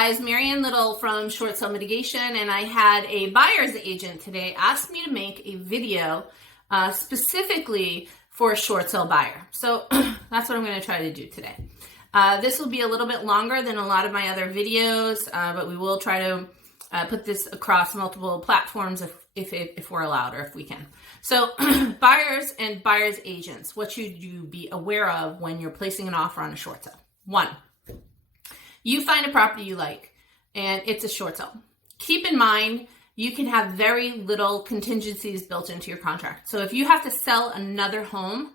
guys, Maryann Little from Sale Mitigation, and I had a buyer's agent today ask me to make a video specifically for a short sale buyer. So that's what I'm going to try to do today. This will be a little bit longer than a lot of my other videos, but we will try to put this across multiple platforms if we're allowed or if we can. So buyers and buyer's agents, what should you be aware of when you're placing an offer on a short sale? One, you find a property you like and it's a short sale. Keep in mind, you can have very little contingencies built into your contract. So if you have to sell another home,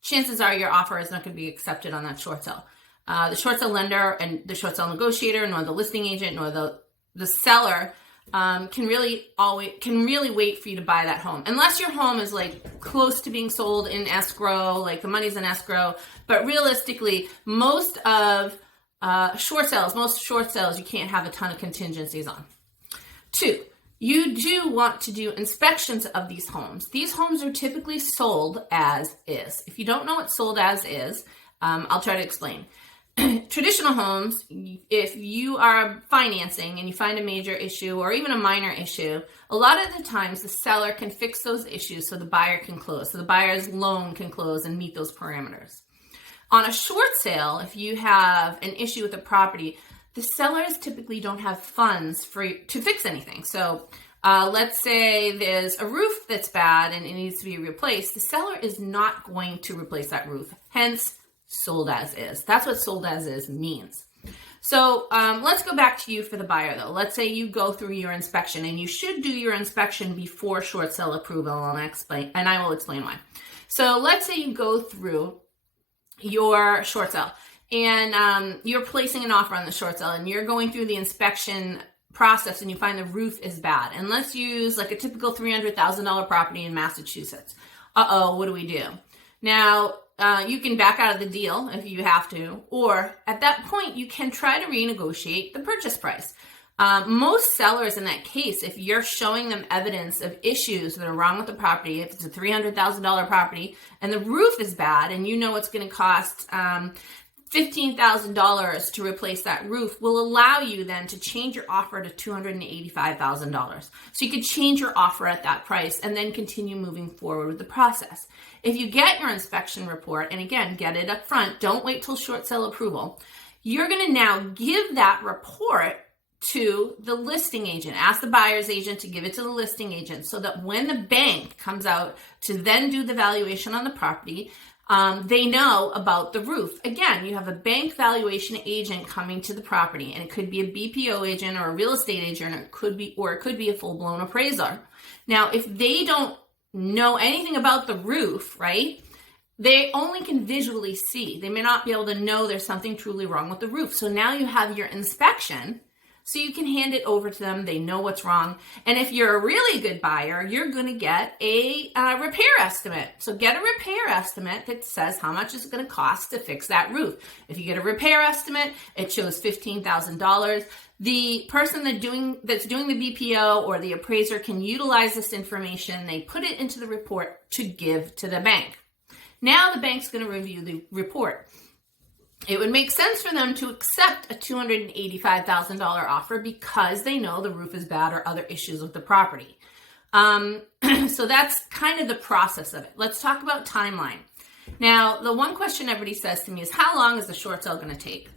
chances are your offer is not going to be accepted on that short sale. The short sale lender and the short sale negotiator, nor the listing agent, nor the seller can really wait for you to buy that home, unless your home is like close to being sold in escrow, like the money's in escrow. But realistically, most short sales, you can't have a ton of contingencies on. Two, you do want to do inspections of these homes. These homes are typically sold as is. If you don't know what sold as is, I'll try to explain. Traditional homes, if you are financing and you find a major issue or even a minor issue, a lot of the times the seller can fix those issues so the buyer can close, so the buyer's loan can close and meet those parameters. On a short sale, if you have an issue with a property, the sellers typically don't have funds to fix anything. So let's say there's a roof that's bad and it needs to be replaced. The seller is not going to replace that roof. Hence, sold as is. That's what sold as is means. So let's go back to you for the buyer though. Let's say you go through your inspection, and you should do your inspection before short sale approval, and I will explain why. So let's say you go through your short sale and you're placing an offer on the short sale and you're going through the inspection process and you find the roof is bad. And let's use like a typical $300,000 property in Massachusetts. What do we do? Now, you can back out of the deal if you have to, or at that point, you can try to renegotiate the purchase price. Most sellers in that case, if you're showing them evidence of issues that are wrong with the property, if it's a $300,000 property and the roof is bad and you know it's going to cost $15,000 to replace that roof, will allow you then to change your offer to $285,000. So you could change your offer at that price and then continue moving forward with the process. If you get your inspection report, and again, get it up front, don't wait till short sale approval, you're going to now give that report to the listing agent. Ask the buyer's agent to give it to the listing agent so that when the bank comes out to then do the valuation on the property, they know about the roof. Again, you have a bank valuation agent coming to the property, and it could be a BPO agent or a real estate agent, or it could be a full-blown appraiser. Now, if they don't know anything about the roof, right, they only can visually see. They may not be able to know there's something truly wrong with the roof. So now you have your inspection, so you can hand it over to them. They know what's wrong. And if you're a really good buyer, you're going to get a repair estimate. So get a repair estimate that says how much it's going to cost to fix that roof. If you get a repair estimate, it shows $15,000. The person that's doing the BPO or the appraiser can utilize this information. They put it into the report to give to the bank. Now the bank's going to review the report. It would make sense for them to accept a $285,000 offer because they know the roof is bad or other issues with the property. So that's kind of the process of it. Let's talk about timeline. Now, the one question everybody says to me is, how long is the short sale going to take?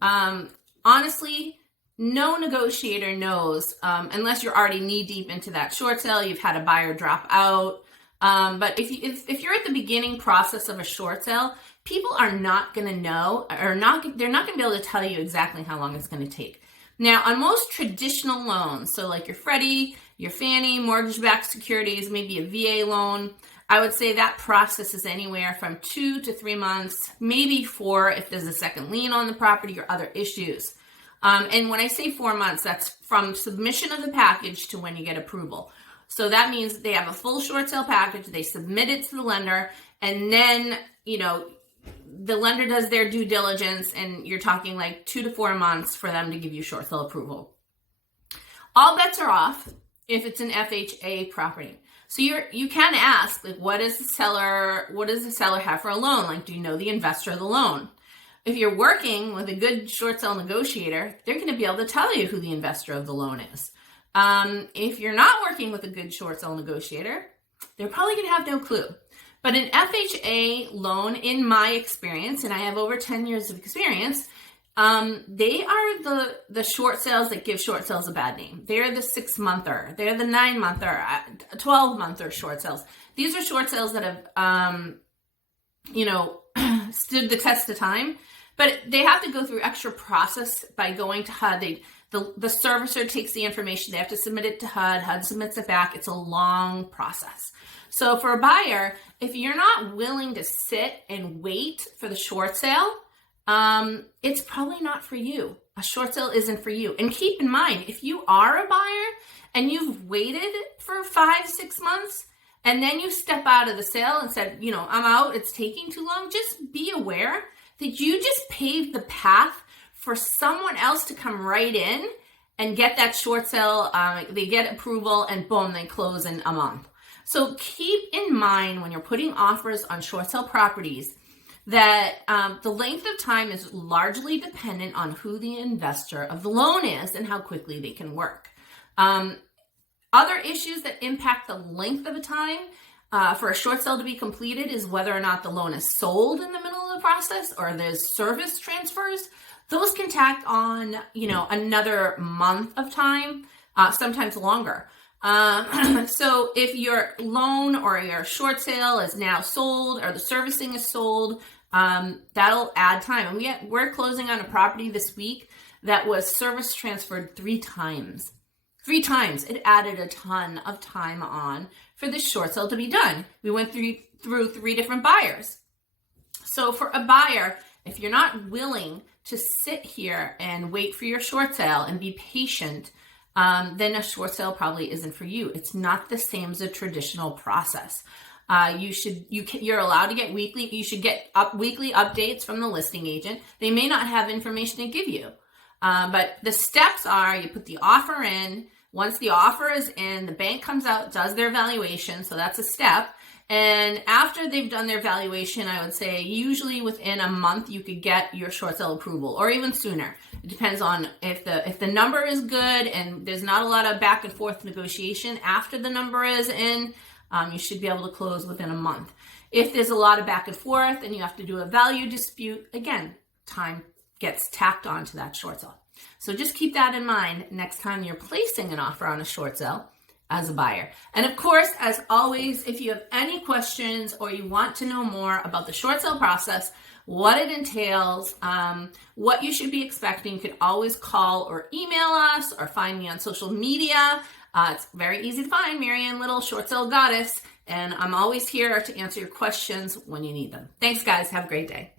Honestly, no negotiator knows, unless you're already knee deep into that short sale, you've had a buyer drop out. But if you're at the beginning process of a short sale, people are not going to know, or they're not going to be able to tell you exactly how long it's going to take. Now, on most traditional loans, so like your Freddie, your Fannie, mortgage-backed securities, maybe a VA loan, I would say that process is anywhere from 2 to 3 months, maybe 4 if there's a second lien on the property or other issues. And when I say 4 months, that's from submission of the package to when you get approval. So that means they have a full short sale package, they submit it to the lender, and then, the lender does their due diligence, and you're talking like 2 to 4 months for them to give you short sale approval. All bets are off if it's an FHA property. So you can ask, like, what does the seller have for a loan? Like, do you know the investor of the loan? If you're working with a good short sale negotiator, they're going to be able to tell you who the investor of the loan is. If you're not working with a good short sale negotiator, they're probably going to have no clue. But an FHA loan, in my experience, and I have over 10 years of experience, they are the short sales that give short sales a bad name. They're the 6-monther. They're the 9-monther, 12-monther short sales. These are short sales that have, stood the test of time, but they have to go through extra process by going to HUD. The servicer takes the information. They have to submit it to HUD. HUD submits it back. It's a long process. So for a buyer, if you're not willing to sit and wait for the short sale, it's probably not for you. A short sale isn't for you. And keep in mind, if you are a buyer and you've waited for 5-6 months, and then you step out of the sale and said, I'm out, it's taking too long, just be aware that you just paved the path for someone else to come right in and get that short sale. They get approval and boom, they close in a month. So keep in mind when you're putting offers on short sale properties that the length of time is largely dependent on who the investor of the loan is and how quickly they can work. Other issues that impact the length of a time for a short sale to be completed is whether or not the loan is sold in the middle of the process or there's service transfers. Those can tack on, another month of time, sometimes longer. So if your loan or your short sale is now sold or the servicing is sold, that'll add time. And we're closing on a property this week that was service transferred 3 times. 3 times. It added a ton of time on for this short sale to be done. We went through 3 different buyers. So for a buyer, if you're not willing to sit here and wait for your short sale and be patient, then a short sale probably isn't for you. It's not the same as a traditional process. You're allowed to get you should get weekly updates from the listing agent. They may not have information to give you. But the steps are you put the offer in. Once the offer is in, the bank comes out, does their valuation. So that's a step. And after they've done their valuation, I would say usually within a month, you could get your short sale approval or even sooner. It depends on if the number is good and there's not a lot of back and forth negotiation after the number is in, you should be able to close within a month. If there's a lot of back and forth and you have to do a value dispute, again, time gets tacked onto that short sale. So just keep that in mind next time you're placing an offer on a short sale as a buyer. And of course, as always, if you have any questions or you want to know more about the short sale process, what it entails, what you should be expecting, you can always call or email us or find me on social media. It's very easy to find, Maryann Little, Short Sale Goddess, and I'm always here to answer your questions when you need them. Thanks, guys. Have a great day.